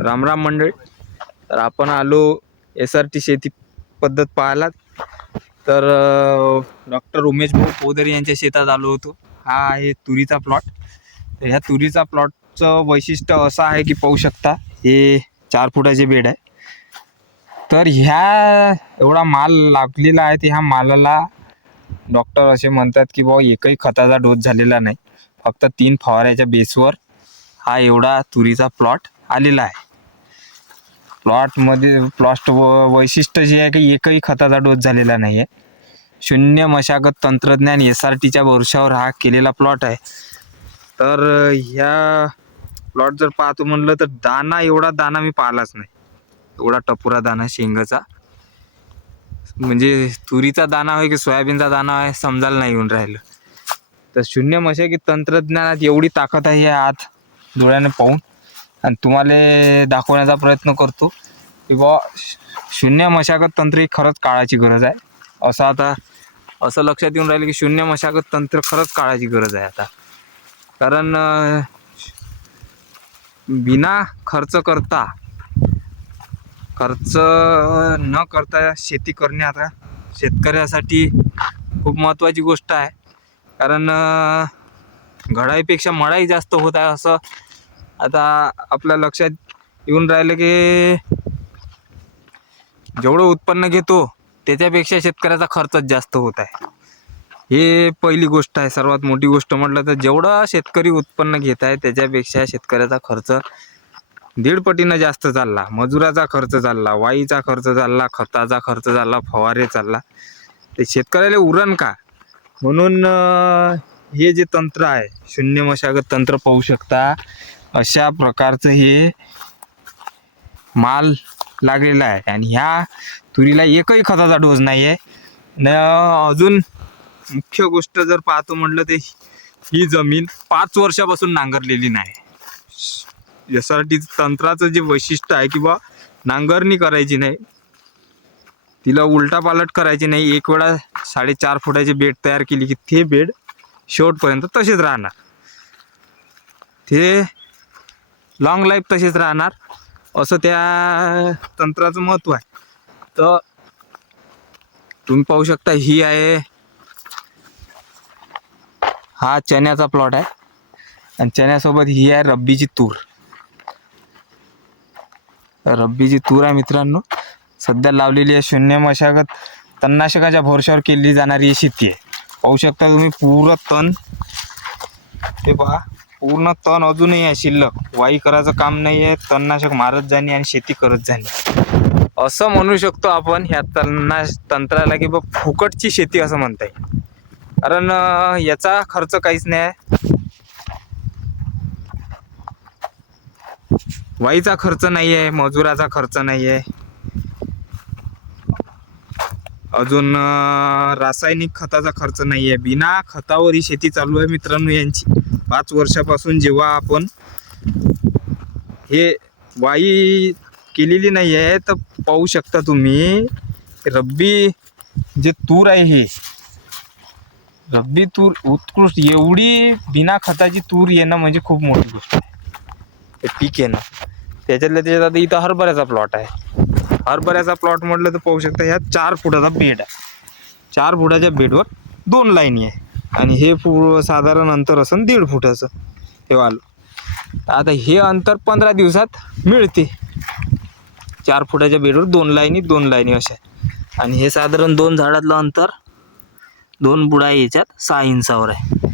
रामराम मंडळी. तर आपण आलो SRT शेती पद्धत पाहायला. तर डॉक्टर उमेश भाऊ पोदरे यांच्या शेतात आलो होतो. हा आहे तुरीचा प्लॉट. तर ह्या तुरीचा प्लॉटचं वैशिष्ट्य असं आहे की पाहू शकता, हे 4 फुटाचे बेड आहे. तर ह्या एवढा माल लागलेला आहे. ह्या मालाला डॉक्टर असे म्हणतात की बाबा एकही खताचा डोस झालेला नाही, फक्त 3 फवाऱ्याच्या बेसवर हा एवढा तुरीचा प्लॉट आलेला आहे. प्लॉट वैशिष्ट्य जे आहे की एकही खताचा डोस झालेला नाही आहे. शून्य मशागत तंत्रज्ञान SRTच्या भरोशावर हा केलेला प्लॉट आहे. तर ह्या प्लॉट जर पाहतो म्हणलं तर एवढा दाना मी पाहिलाच नाही. एवढा टपुरा दाना शेंगाचा, म्हणजे तुरीचा दाना आहे की सोयाबीनचा दाना आहे समजायला नाही येऊन राहिलं. तर शून्य मशागत तंत्रज्ञानात एवढी ताकद आहे या आत डोळ्याने पाहून, आणि तुम्हाला दाखवण्याचा प्रयत्न करतो की बा शून्य मशागत तंत्र ही खरंच काळाची गरज आहे. असं लक्षात येऊन राहिलं की शून्य मशागत तंत्र खरंच काळाची गरज आहे आता. कारण बिना खर्च न करता शेती करणे आता शेतकऱ्यासाठी खूप महत्त्वाची गोष्ट आहे. कारण घडाईपेक्षा मळाई जास्त होत आहे असं आता आपल्या लक्षात येऊन राहिलं की जेवढं उत्पन्न घेतो त्याच्यापेक्षा शेतकऱ्याचा खर्चच जास्त होत आहे. हे पहिली गोष्ट आहे. सर्वात मोठी गोष्ट म्हटलं तर जेवढं शेतकरी उत्पन्न घेत आहे त्याच्यापेक्षा शेतकऱ्याचा खर्च 1.5 पटीनं जास्त चालला. मजुराचा खर्च चालला, वाईचा खर्च चालला, खताचा खर्च चालला, फवारे चालला. ते शेतकऱ्याला उरण का? म्हणून हे जे तंत्र आहे शून्य मशागत तंत्र पाहू शकता, अशा प्रकारचं हे माल लागलेला आहे. आणि ह्या तुरीला एकही खताचा डोस नाही आहे. अजून मुख्य गोष्ट जर पाहतो म्हटलं तर ही जमीन 5 वर्षापासून नांगरलेली नाही. SRT तंत्राचं जे वैशिष्ट्य आहे की बा नांगरणी करायची नाही, तिला उलटा पालट करायची नाही. एक वेळा 4.5 फुटाची बेड तयार केली की ते बेड शेवटपर्यंत तसेच राहणार, ते लॉंग लाईफ तसेच राहणार, असं त्या तंत्राचं महत्त्व आहे. तर तुम्ही पाहू शकता, ही आहे हा चण्याचा प्लॉट आहे, आणि चण्यासोबत ही आहे रब्बीची तूर. रब्बीची तूर आहे मित्रांनो, सध्या लावलेली आहे. शून्य मशागत तणनाशकाच्या भरोशावर केली जाणारी शेती आहे. पाहू शकता तुम्ही पूर्ण तण, ते पहा पूर्ण तण अजूनही आहे शिल्लक. वाई करायचं काम नाही आहे, तणनाशक मारत जाणे आणि शेती करत जाणे, असं म्हणू शकतो आपण ह्या तंत्राला की बा फुकटची शेती असं म्हणता येईल. कारण याचा खर्च काहीच नाही आहे, वाईचा खर्च नाही आहे, मजुराचा खर्च नाही आहे, अजून रासायनिक खताचा खर्च नाही आहे. बिना खतावर ही शेती चालू आहे मित्रांनो यांची 5 वर्षापासून. जेव्हा आपण हे वाई केलेली नाही आहे तर पाहू शकता तुम्ही, रब्बी जे तूर आहे हे रब्बी तूर उत्कृष्ट, एवढी बिना खताची तूर येणं म्हणजे खूप मोठी गोष्ट आहे. ते पीक येणं, त्याच्यात आता इथं हरभऱ्याचा प्लॉट आहे. हरभऱ्याचा प्लॉट म्हटलं तर पाहू शकता, ह्या 4 फुटाचा बेड आहे. 4 फुटाच्या बेडवर 2 लाईनी आहे, आणि हे साधारण अंतर असेल 1.5 फुटाचं हे वालं. आता हे अंतर 15 दिवसात मिळते. 4 फुटाच्या बेडवर 2 लाईनी अशा, आणि हे साधारण 2 झाडातलं अंतर 2 बुडा याच्यात 6 इंचावर आहे.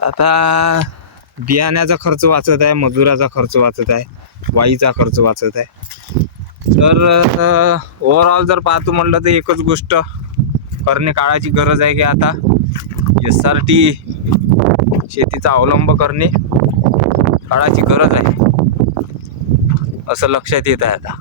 आता बियाण्याचा खर्च वाचत आहे, मजुराचा खर्च वाचत आहे, वाईचा खर्च वाचत आहे. तर ओव्हरऑल जर पाहतो म्हटलं तर एकच गोष्ट करणे काळाची गरज आहे की आता SRT शेतीचा अवलंब करणे काळाची गरज आहे, असं लक्षात येत आहे आता.